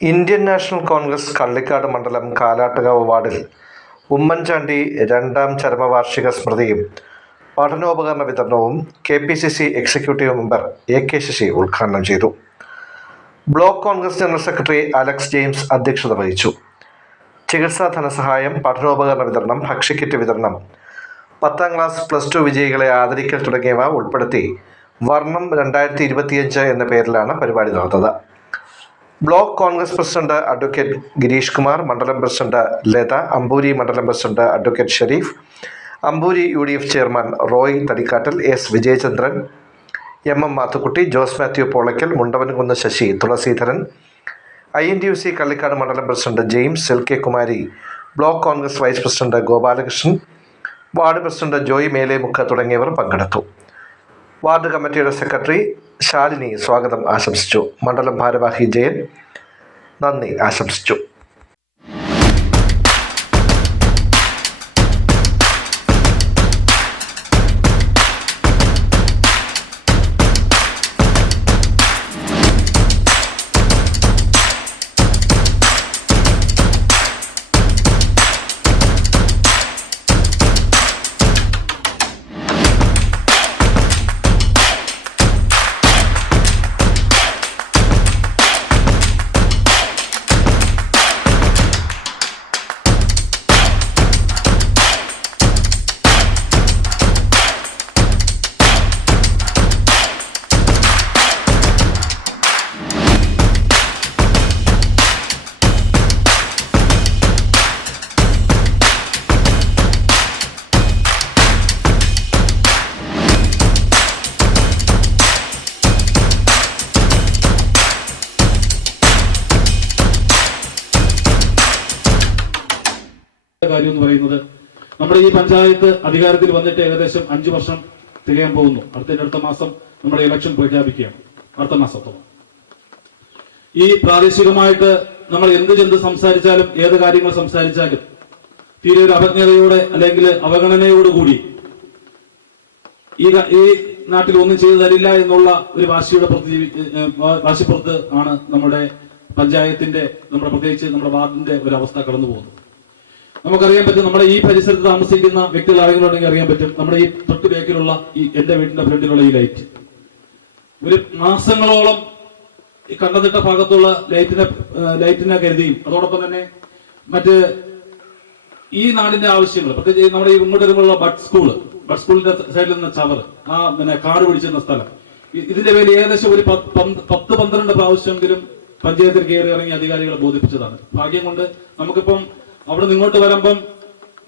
Indian national Congress Kallikkad മണ്ഡലം കാലാട്ടുകാവ് വാർഡിൽ ഉമ്മൻചാണ്ടി രണ്ടാം ചരമവാർഷിക സ്മൃതിയും പഠനോപകരണ വിതരണവും K P C C executive member A K Sasi ഉദ്ഘാടനം ചെയ്തു. Block Congress general secretary Alex James അധ്യക്ഷത വഹിച്ചു. ചികിത്സാ ധനസഹായം പഠനോപകരണ വിതരണം ഭക്ഷ്യക്കിറ്റ് വിതരണം പത്താം ക്ലാസ് പ്ലസ് ടു വിജയികളെ ആദരിക്കൽ തുടങ്ങിയവ ഉൾപ്പെടുത്തി വർണം രണ്ടായിരത്തി ഇരുപത്തിയഞ്ച് എന്ന പേരിലാണ് പരിപാടി നടന്നത്. Block Congress president advocate Girish Kumar മണ്ഡലം പ്രസിഡന്റ് ലത അമ്പൂരി മണ്ഡലം president advocate Sherif Amboori U D F chairman Roy Thadikkattal S Vijayachandran M M Mathukutty Jose Mathew Polackal Mundavankunnu Sasi Thulasidharan I N T U C Kallikkad മണ്ഡലം president James L K Kumari block Congress vice president Gopalakrishnan ward president Joy Melemukku തുടങ്ങിയവർ പങ്കെടുത്തു. Ward കമ്മിറ്റിയുടെ secretary Shalini സ്വാഗതം ആശംസിച്ചു. മണ്ഡലം ഭാരവാഹി ജയൻ നന്ദി ആശംസിച്ചു. കാര്യം എന്ന് പറയുന്നത് നമ്മുടെ ഈ പഞ്ചായത്ത് അധികാരത്തിൽ വന്നിട്ട് ഏകദേശം അഞ്ചു വർഷം തികയാൻ പോകുന്നു. അടുത്ത അടുത്ത മാസം നമ്മുടെ ഇലക്ഷൻ പ്രഖ്യാപിക്കുകയാണ്. അടുത്ത മാസത്തോളം. ഈ പ്രാദേശികമായിട്ട് നമ്മൾ എന്ത് ചെന്ത് സംസാരിച്ചാലും ഏത് കാര്യങ്ങൾ സംസാരിച്ചാലും തീരെ ഒരു അവജ്ഞതയോടെ അല്ലെങ്കിൽ അവഗണനയോടുകൂടി ഈ ഈ നാട്ടിൽ ഒന്നും ചെയ്തു തരില്ല എന്നുള്ള ഒരു വാശിയുടെ വാശിപ്പുറത്ത് ആണ് നമ്മുടെ പഞ്ചായത്തിന്റെ നമ്മുടെ പ്രത്യേകിച്ച് നമ്മുടെ വാർഡിന്റെ ഒരു അവസ്ഥ കടന്നു പോകുന്നത് നമുക്കറിയാൻ പറ്റും നമ്മുടെ ഈ പരിസരത്ത് താമസിക്കുന്ന വ്യക്തികൾ ആരെങ്കിലും അറിയാൻ പറ്റും നമ്മുടെ ഈ തൊട്ട് ബേക്കിലുള്ള ഈ എന്റെ വീടിന്റെ ഫ്രണ്ടിലുള്ള ഈ ലൈറ്റ്. ഒരു മാസങ്ങളോളം ഈ കണ്ണതിട്ട ഭാഗത്തുള്ള ലൈറ്റിനെ ലൈറ്റിനെ കരുതിയും. അതോടൊപ്പം തന്നെ മറ്റ് ഈ നാടിന്റെ ആവശ്യങ്ങൾ പ്രത്യേകിച്ച് നമ്മുടെ ഈ ഇങ്ങോട്ട് വരുമ്പോഴുള്ള ബഡ് സ്കൂൾ ബഡ് സ്കൂളിന്റെ സൈഡിൽ നിന്ന് ചവർ ആ പിന്നെ കാട് പിടിച്ചിരുന്ന സ്ഥലം. ഇതിന്റെ പേരിൽ ഏകദേശം ഒരു പത്ത് പന്ത്രണ്ട് പ്രാവശ്യമെങ്കിലും പഞ്ചായത്തിൽ കയറി ഇറങ്ങി അധികാരികളെ ബോധിപ്പിച്ചതാണ്. ഭാഗ്യം കൊണ്ട് നമുക്കിപ്പം അവിടെ നിങ്ങോട്ട് വരുമ്പം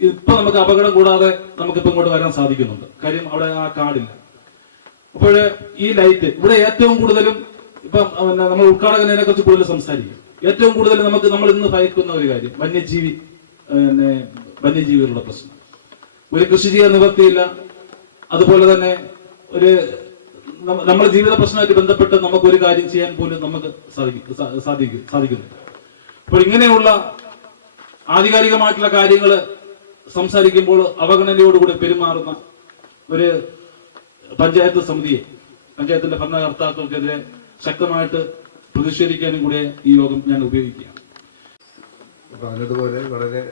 ഇപ്പൊ നമുക്ക് അപകടം കൂടാതെ നമുക്കിപ്പോ ഇങ്ങോട്ട് വരാൻ സാധിക്കുന്നുണ്ട്. കാര്യം അവിടെ ആ കാടില്ല. അപ്പോൾ ഈ ലൈറ്റ് ഇവിടെ ഏറ്റവും കൂടുതലും ഇപ്പം പിന്നെ നമ്മൾ ഉദ്ഘാടകനെ കുറിച്ച് കൂടുതൽ സംസാരിക്കും. ഏറ്റവും കൂടുതൽ നമുക്ക് നമ്മൾ ഇന്ന് ഭയക്കുന്ന ഒരു കാര്യം വന്യജീവി പിന്നെ വന്യജീവികളുടെ പ്രശ്നം. ഒരു കൃഷി ചെയ്യാൻ നിവർത്തിയില്ല അതുപോലെ തന്നെ ഒരു നമ്മ- നമ്മുടെ ജീവിത പ്രശ്നമായിട്ട് ബന്ധപ്പെട്ട് നമുക്ക് ഒരു കാര്യം ചെയ്യാൻ പോലും നമുക്ക് സാധിക്കും സാ- സാധിക്കും സാധിക്കുന്നില്ല. അപ്പോൾ ഇങ്ങനെയുള്ള ആധികാരികമായിട്ടുള്ള കാര്യങ്ങൾ സംസാരിക്കുമ്പോൾ അവഗണനയോടുകൂടി പെരുമാറുന്ന ഒരു പഞ്ചായത്ത് സമിതിയെ പഞ്ചായത്തിന്റെ ഭരണകർത്താക്കൾക്കെതിരെ ശക്തമായിട്ട് പ്രതിഷേധിക്കാനും കൂടെ ഈ യോഗം ഞാൻ ഉപയോഗിക്കുകയാണ്. പറഞ്ഞതുപോലെ വളരെ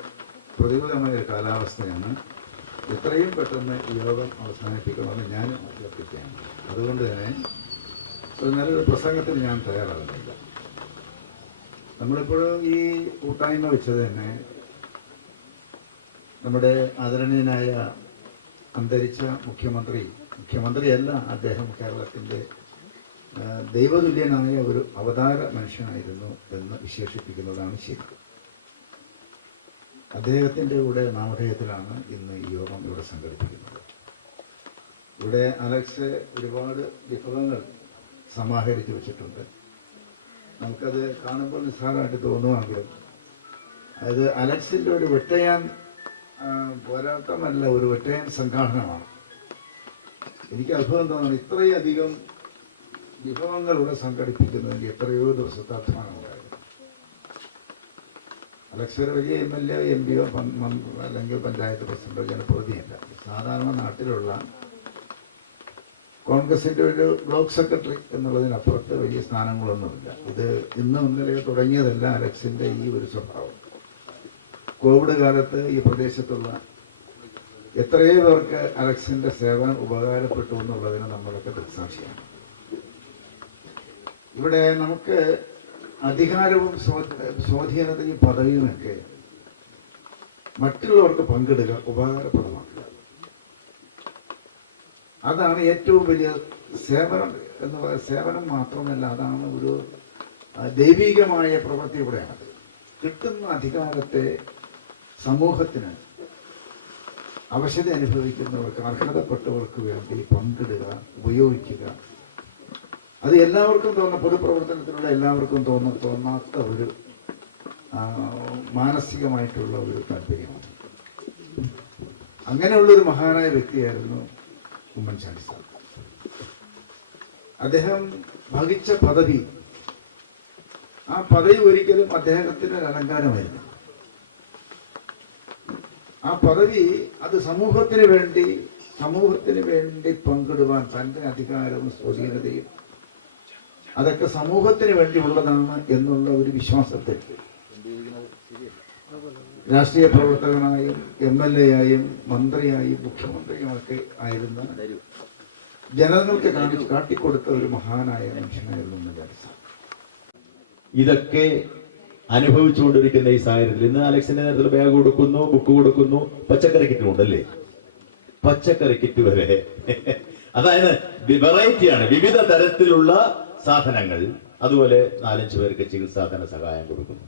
പ്രതികൂലമായ ഒരു കാലാവസ്ഥയാണ്. എത്രയും പെട്ടെന്ന് ഈ യോഗം അവസാനിപ്പിക്കണമെന്ന് ഞാനും അഭ്യർത്ഥിക്കുകയാണ്. അതുകൊണ്ട് തന്നെ ഒരു നല്ലൊരു പ്രസംഗത്തിന് ഞാൻ തയ്യാറാകുന്നില്ല. നമ്മളിപ്പോഴും ഈ കൂട്ടായ്മ വെച്ചത് തന്നെ നമ്മുടെ ആദരണീയനായ അന്തരിച്ച മുഖ്യമന്ത്രി മുഖ്യമന്ത്രിയല്ല അദ്ദേഹം കേരളത്തിന്റെ ദൈവതുല്യനായ ഒരു അവതാര മനുഷ്യനായിരുന്നു എന്ന് വിശേഷിപ്പിക്കുന്നതാണ് ശരി. അദ്ദേഹത്തിന്റെ കൂടെ നാമധേയത്തിലാണ് ഇന്ന് ഈ യോഗം ഇവിടെ സംഘടിപ്പിക്കുന്നത്. ഇവിടെ അലക്സ് ഒരുപാട് വിഭവങ്ങൾ സമാഹരിച്ചു വെച്ചിട്ടുണ്ട്. നമുക്കത് കാണുമ്പോൾ നിസ്സാരമായിട്ട് തോന്നുവാങ്കിലും അത് അലക്സിന്റെ ഒരു വെട്ടയാൻ പോരാട്ടമല്ല ഒരു വെട്ടയാൻ സംഘാടനമാണ്. എനിക്ക് അത്ഭുതം തോന്നുന്നു ഇത്രയധികം വിഭവങ്ങൾ ഇവിടെ സംഘടിപ്പിക്കുന്നതിന് എത്രയോ ദിവസത്തെ അധ്വാനമുണ്ടായിരുന്നു അലക്സ് ഒരു വലിയ എം എൽ എ എം പിയോ അല്ലെങ്കിൽ പഞ്ചായത്ത് പ്രസിഡന്റോ ജനപ്രതിനിധിയല്ല. സാധാരണ നാട്ടിലുള്ള കോൺഗ്രസിന്റെ ഒരു ബ്ലോക്ക് സെക്രട്ടറി എന്നുള്ളതിനപ്പുറത്ത് വലിയ സ്ഥാനങ്ങളൊന്നുമില്ല. ഇത് ഇന്നും ഇന്നലെ തുടങ്ങിയതല്ല അലക്സിന്റെ ഈ ഒരു സ്വഭാവം. കോവിഡ് കാലത്ത് ഈ പ്രദേശത്തുള്ള എത്രയോ പേർക്ക് അലക്സിന്റെ സേവനം ഉപകാരപ്പെട്ടു എന്നുള്ളതിന് നമ്മളൊക്കെ ദൃക്സാക്ഷിയാണ്. ഇവിടെ നമുക്ക് അധികാരവും സ്വാധീനത്തിന് പദവിയുമൊക്കെ മറ്റുള്ളവർക്ക് പങ്കിടുക ഉപകാരപ്രദമാക്കുക അതാണ് ഏറ്റവും വലിയ സേവനം എന്ന് പറയുന്നത് സേവനം മാത്രമല്ല അതാണ് ഒരു ദൈവികമായ പ്രവൃത്തി ഇവിടെയാണ്. കിട്ടുന്ന അധികാരത്തെ സമൂഹത്തിന് അവശത അനുഭവിക്കുന്നവർക്ക് അർഹതപ്പെട്ടവർക്ക് വേണ്ടി പങ്കിടുക ഉപയോഗിക്കുക. അത് എല്ലാവർക്കും തോന്നുന്ന പൊതുപ്രവർത്തനത്തിലുള്ള എല്ലാവർക്കും തോന്ന തോന്നാത്ത ഒരു മാനസികമായിട്ടുള്ള ഒരു താല്പര്യമാണ്. അങ്ങനെയുള്ളൊരു മഹാനായ വ്യക്തിയായിരുന്നു ഉമ്മൻചാണ്ടി സാർ. അദ്ദേഹം വഹിച്ച പദവി ആ പദവി ഒരിക്കലും അദ്ദേഹത്തിന് ഒരു അലങ്കാരമായിരുന്നു. ആ പദവി അത് സമൂഹത്തിന് വേണ്ടി സമൂഹത്തിന് വേണ്ടി പങ്കിടുവാൻ തന്റെ അധികാരവും സ്വാധീനതയും അതൊക്കെ സമൂഹത്തിന് വേണ്ടിയുള്ളതാണ് എന്നുള്ള ഒരു വിശ്വാസത്തിൽ രാഷ്ട്രീയ പ്രവർത്തകനായും എം എൽ എ ആയും മന്ത്രിയായും മുഖ്യമന്ത്രിയുമൊക്കെ ആയിരുന്ന ജനങ്ങൾക്ക് കാണി കാട്ടിക്കൊടുത്ത ഒരു മഹാനായ മനുഷ്യനായിരുന്നു ഇതൊക്കെ അനുഭവിച്ചുകൊണ്ടിരിക്കുന്ന ഈ സാഹചര്യത്തിൽ ഇന്ന് അലക്സിന്റെ നേരത്തിൽ ബാഗ് കൊടുക്കുന്നു ബുക്ക് കൊടുക്കുന്നു പച്ചക്കറി കിറ്റ് ഉണ്ടല്ലേ? പച്ചക്കറി കിറ്റ് വരെ. അതായത് വെറൈറ്റിയാണ് വിവിധ തരത്തിലുള്ള സാധനങ്ങൾ. അതുപോലെ നാലഞ്ച് പേർക്ക് ചികിത്സാധന സഹായം കൊടുക്കുന്നു.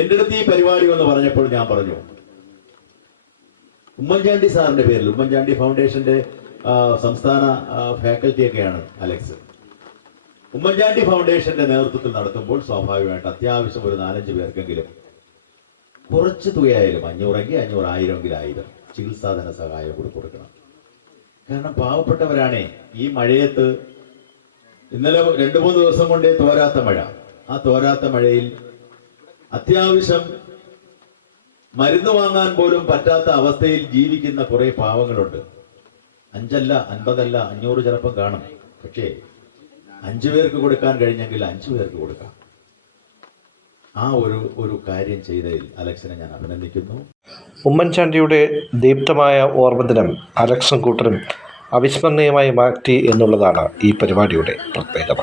എന്റെ അടുത്ത് ഈ പരിപാടി എന്ന് പറഞ്ഞപ്പോൾ ഞാൻ പറഞ്ഞു ഉമ്മൻചാണ്ടി സാറിന്റെ പേരിൽ ഉമ്മൻചാണ്ടി ഫൗണ്ടേഷന്റെ സംസ്ഥാന ഫാക്കൽറ്റിയൊക്കെയാണ് അലക്സ്. ഉമ്മൻചാണ്ടി ഫൗണ്ടേഷന്റെ നേതൃത്വത്തിൽ നടത്തുമ്പോൾ സ്വാഭാവികമായിട്ട് അത്യാവശ്യം ഒരു നാലഞ്ച് പേർക്കെങ്കിലും കുറച്ച് തുകയായാലും അഞ്ഞൂറെങ്കിൽ അഞ്ഞൂറ് ആയിരമെങ്കിൽ ആയിരം ചികിത്സാധന സഹായം കൂടി കൊടുക്കണം. കാരണം പാവപ്പെട്ടവരാണേ ഈ മഴയത്ത് ഇന്നലെ രണ്ടു മൂന്ന് ദിവസം കൊണ്ടേ തോരാത്ത മഴ. ആ തോരാത്ത മഴയിൽ അത്യാവശ്യം മരുന്ന് വാങ്ങാൻ പോലും പറ്റാത്ത അവസ്ഥയിൽ ജീവിക്കുന്ന കുറെ പാവങ്ങളുണ്ട്. അഞ്ചല്ല അൻപതല്ല അഞ്ഞൂറ് ചിലപ്പം കാണും. പക്ഷേ അഞ്ചു പേർക്ക് കൊടുക്കാൻ കഴിഞ്ഞെങ്കിൽ അഞ്ചു പേർക്ക് കൊടുക്കാം. ആ ഒരു ഒരു കാര്യം ചെയ്തതിൽ അലക്സിനെ ഞാൻ അഭിനന്ദിക്കുന്നു. ഉമ്മൻചാണ്ടിയുടെ ദീപ്തമായ ഓർമ്മദിനം അലക്സും കൂട്ടരും അവിസ്മരണീയമായി മാറ്റി എന്നുള്ളതാണ് ഈ പരിപാടിയുടെ പ്രത്യേകത.